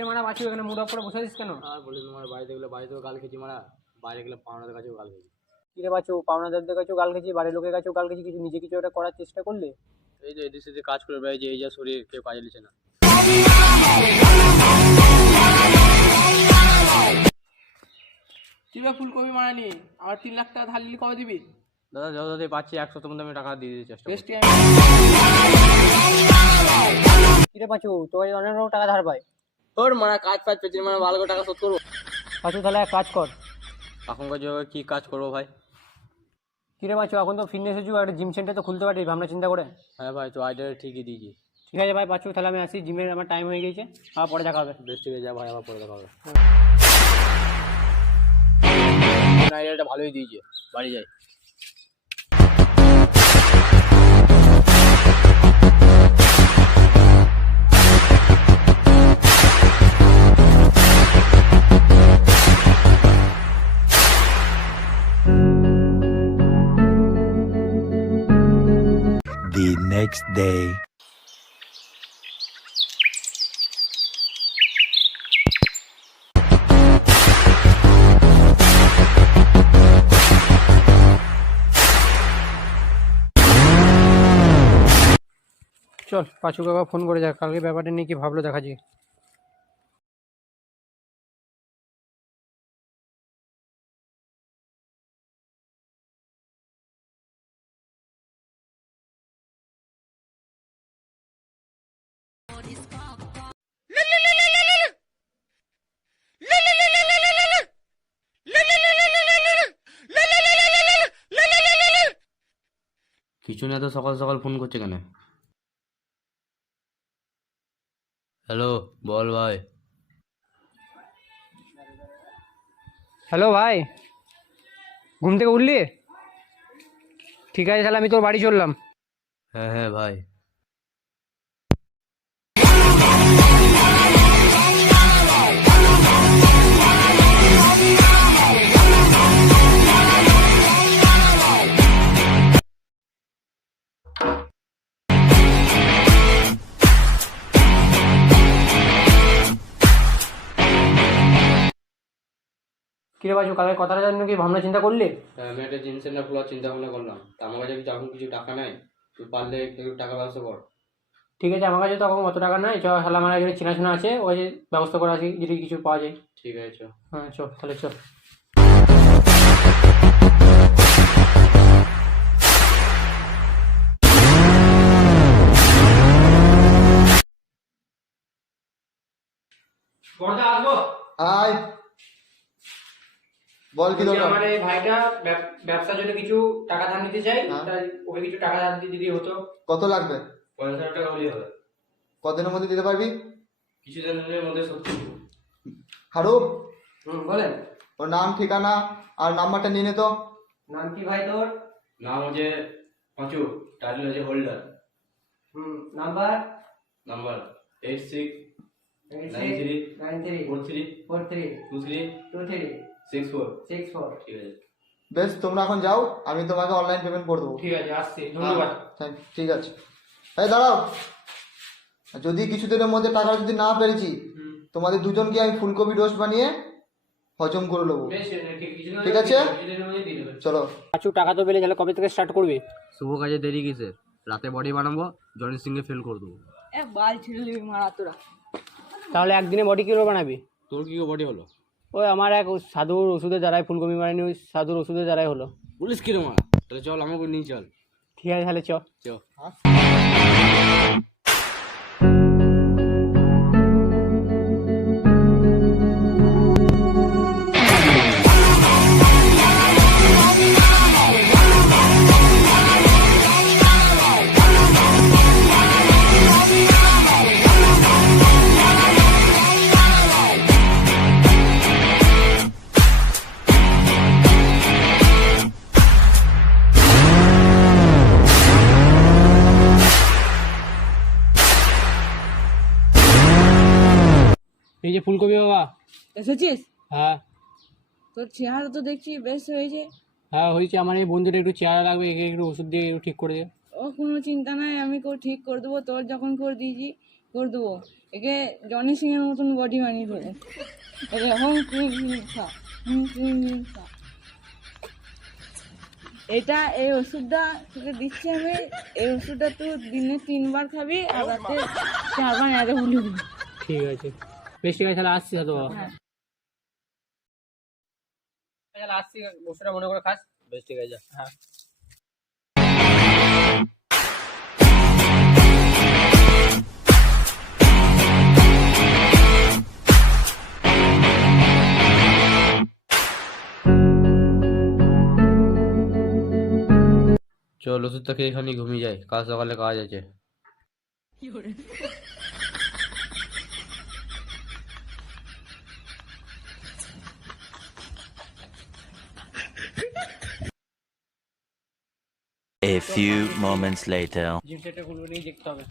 কিরে মারা বাঁচু এখানে মুড অফ করে বসে আছিস কেন? আর বলি তোমার বাড়িতে গেলে বাড়িতেও গাল খেয়েছি মারা, বাইরে গেলে পাওনাদের কাছেও গাল খেয়েছি। কিরে বাঁচু পাওনাদারদের কাছেও গাল খেয়েছি, বাড়ির লোকের কাছেও গাল খেয়েছি, কিছু নিজে কিছু একটা করার চেষ্টা করলে? এই যে এদিক সেদিক কাজ করে বেড়াই, যে এই যা শরীর, কেউ কাজে নিচ্ছে না। তুই বা ফুলকপি মারানি আবার 3 লাখ টাকা ধার নিলি, কবে দিবি? দাদা যত যতই পাচ্ছি 1 সপ্তাহের মধ্যে আমি টাকা দিয়ে দিতে চেষ্টা বেশটি করছি। কিরে বাঁচু তোর কাছে অনেক লোক টাকা ধার পায়। তোর মারা কাজ ফাজ পেয়েছি, মানে ভালো করে টাকা শোধ করবো। বাঁচু তাহলে এক কাজ কর। এখনকার যুগে কি কাজ করবো ভাই? কিরে বাঁচু এখন তো ফিটনেসের যুগ, একটা জিম সেন্টার তো খুলতে পারিস ভাবনা চিন্তা করে। হ্যাঁ ভাই, তো আইডিয়া ঠিকই দিয়েছি। ঠিক আছে ভাই বাঁচু, তাহলে আমি আসি, জিমের আমার টাইম হয়ে গেছে, আবার পরে দেখা হবে। বেশ ঠিক আছে, যা ভাই, আবার পরে দেখা হবে। আইডিয়াটা ভালোই দিয়েছে, বাড়ি যাই। The next day. চল পাঁচু কাকা ফোন করে যাক, কালকে ব্যাপারটা নিয়ে কি ভাবলো দেখা যাক। কিছু না, তো সকাল সকাল ফোন করছে কেন? হ্যালো, বল ভাই। হ্যালো ভাই, ঘুম থেকে উঠলি? ঠিক আছে তাহলে আমি তোর বাড়ি চললাম। হ্যাঁ হ্যাঁ ভাই। কিরে বাঁচু কালকে কথাটার জন্য কি ভাবনা চিন্তা করলি? আমি একটা জিম সেন্টার খোলার চিন্তা ভাবনা করলাম, তা আমার কাছে যখন কিছু টাকা নাই, তুই পারলে একটু টাকা ব্যবস্থা কর। ঠিক আছে, আমার কাছে তো এখন অত টাকা নাই, চ তাহলে আমার একজন চেনাশোনা আছে, ওই যে ব্যবস্থা করা আছে যদি কিছু পাওয়া যায়। ঠিক আছে, চল। হ্যাঁ চ তাহলে চ। বড়দা আসবো। হাই, বল কি বলছি, দরকার? আমার এই ভাইটা ব্যবসার জন্য কিছু টাকা ধার নিতে চাই, হ্যাঁ। তাই ওকে কিছু টাকা ধার দিতে যদি হতো। কত লাগবে? 50,000 টাকা হলেই হবে। কদিনের মধ্যে দিতে পারবি? কিছু দিনের মধ্যে সত্যি। হারু, বলেন। ওর নাম ঠিকানা আর নাম্বারটা নিয়ে নে তো। নাম কি ভাই তোর? নাম হচ্ছে পাঁচু, টাইটেল হচ্ছে হোল্ডার। নাম্বার? নাম্বার 8693432324। 64। ঠিক আছে। বেশ, তোমরা এখন যাও, আমি তোমাকে অনলাইন পেমেন্ট করে দেবো। ঠিক আছে আসছি, ধন্যবাদ। ঠিক আছে। এই দাঁড়াও, যদি কিছুদিনের মধ্যে টাকা যদি না পেরেছি, তোমাদের দুজনকে আমি ফুলকপি রোস্ট বানিয়ে হজম করে নেবো। ঠিক আছে, চলো। পাঁচু টাকা তো পেলে, তাহলে কবে থেকে স্টার্ট করবে? শুভ কাজে দেরি কিসের? রাতে বডি বানাবো, জনি সিং এ ফেল করে দেবো। বাল ছিঁড়ে নিবি মারা তোরা। তাহলে একদিনে বডি কিলো বানাবি? তোর কি বডি হলো? ওই আমার এক সাধুর ওষুধের দ্বারাই ফুলকপি মারানি, ওই সাধুর ওষুধের দ্বারাই হলো। পুলিশ কিরম? তাহলে চল, আমাকে নিয়ে চল। ঠিক আছে তাহলে চ। চ। এই যে ফুলকপি বাবা। এসেছিস? হ্যাঁ তোর চেহারা তো দেখছি বেশ হয়েছে। হ্যাঁ হয়েছে, আমার এই বন্ধুটা একটু চেহারা লাগবে, একে একটু ওষুধ দিয়ে একটু ঠিক করে দে। ও কোনো চিন্তা নাই, আমি ঠিক করে দেবো। তোর যখন করে দিয়েছি করে দেবো। একে জনি সিং এর মতন বডি বানিয়ে দেবো। একে হোম ক্রিম খা, হোম ক্রিম খা। এটা এই ওষুধটা তোকে দিচ্ছি আমি। এই ওষুধটা তুই দিনে 3 বার খাবি আর রাতে 4 বার একে ভুলে দিবি। ঠিক আছে, বেশ ঠিক আছে, তাহলে আসছি তো বাবা। হ্যাঁ। তাহলে আসছি, ওষুধটা মনে করে খাস। বেশ ঠিক আছে। হ্যাঁ। চল ওষুধটা খেয়ে এখানে ঘুমিয়ে যাই, কাল সকালে কাজ আছে। A few moments later. Gym সেটটা খুলবে নিয়ে দেখতে হবে।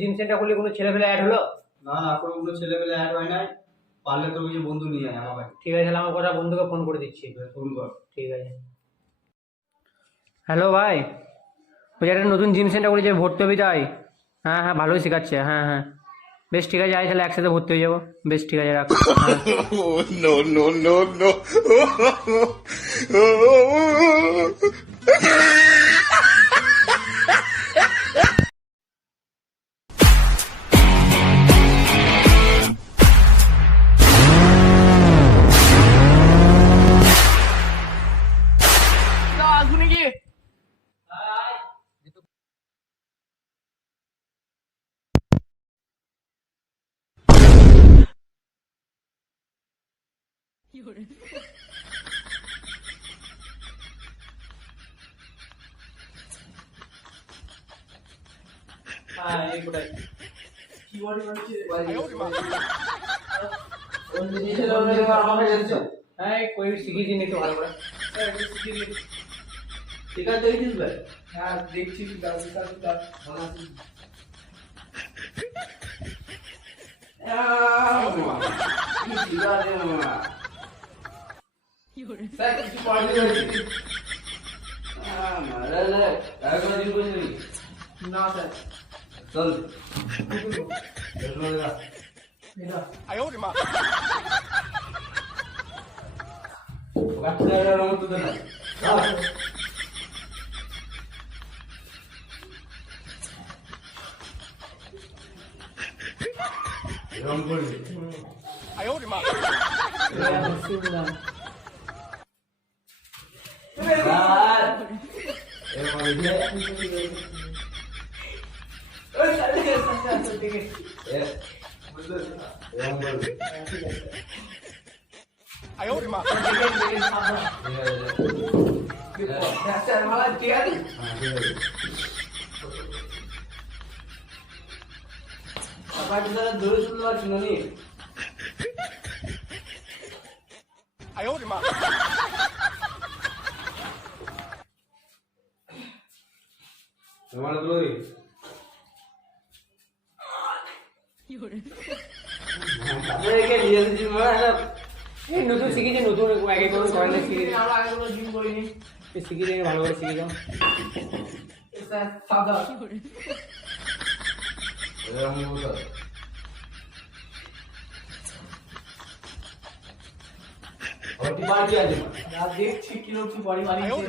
জিম সেন্টার খুলে কোনো ছেলে পেলে অ্যাড হলো? না না, কোনো কোনো ছেলেপেলে অ্যাড হয় নাই। পারলে তোর কিছু বন্ধু নিয়ে আয় আমার বাড়ি। ঠিক আছে, তাহলে আমার কটা বন্ধুকে ফোন করে দিচ্ছি। ফোন কর। ঠিক আছে। হ্যালো ভাই, ওই একটা নতুন জিম সেন্টার খুলেছে, ভর্তি হবি তাই? হ্যাঁ হ্যাঁ, ভালোই শেখাচ্ছে। হ্যাঁ হ্যাঁ, বেশ ঠিক আছে, আয় তাহলে একসাথে ভর্তি হয়ে যাবো। বেশ ঠিক আছে, রাখ। হ্যাঁ। No, no, no, no. আসবো নাকি? হ্যাঁ, এই কোটাই। কি বডি বানিয়েছে? হ্যাঁ, কই শিখিয়ে দিন একটু ভালো করে। ঠিক আছে, দেখিস ভাই। হ্যাঁ দেখছি, দাদু দাদু দাদু বানাচ্ছি। স্যার কিছু বডি বানিয়েছে? না স্যার। চল। স্যার ভালো ঠিক আছে। দৌড়ে চলতে পারছি না নি। তোমার লই এই নতুন শিখেছি, নতুন আগে কোনো করেন শিখেছি। আমরা আগে কোনো জিম করিনি শিখিয়ে দিয়ে ভালো করে শিখে যাও। স্যার। সাদা দেখছি কিরকম কি বডি বানিয়েছে।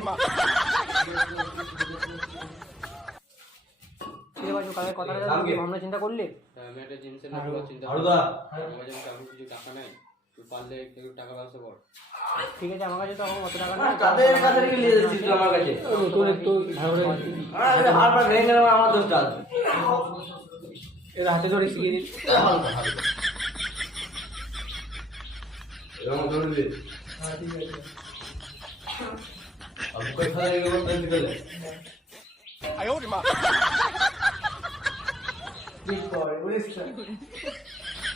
কিরে বাজু কালকে কথাটা ভাবনা চিন্তা করলি? তা আমি একটা জিম সেন্টার খোলার চিন্তা করলাম। আমার কাছে এখন কিছু টাকা নাই, তুই পারলে একটু টাকা ব্যবস্থা কর। ঠিক আছে, আমার কাছে তো এখন অত টাকা নেই। কাদের কাছে রেখে নিয়ে যাচ্ছিস তুই আমার কাছে? তোর একটু ভালো করে আরে হাড় ভেঙে গেল আমার দোষটা আছে। এর হাতে ধরে শিখিয়ে দিচ্ছি। এরকম করে দে। আর বুকের খালে রেখে বল তুই দিলে।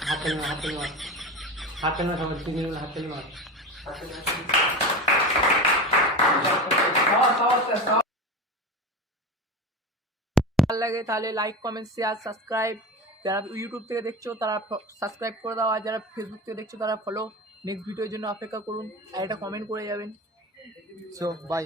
হাতে না, হাতে না, হাতে না, সবাই তিন হাতে মার। ভালো লাগে তাহলে লাইক, কমেন্ট, শেয়ার, সাবস্ক্রাইব। যারা ইউটিউব থেকে দেখছো তারা সাবস্ক্রাইব করে দাও, আর যারা ফেসবুক থেকে দেখছো তারা ফলো। নেক্সট ভিডিওর জন্য অপেক্ষা করুন, আর একটা কমেন্ট করে যাবেন। So by.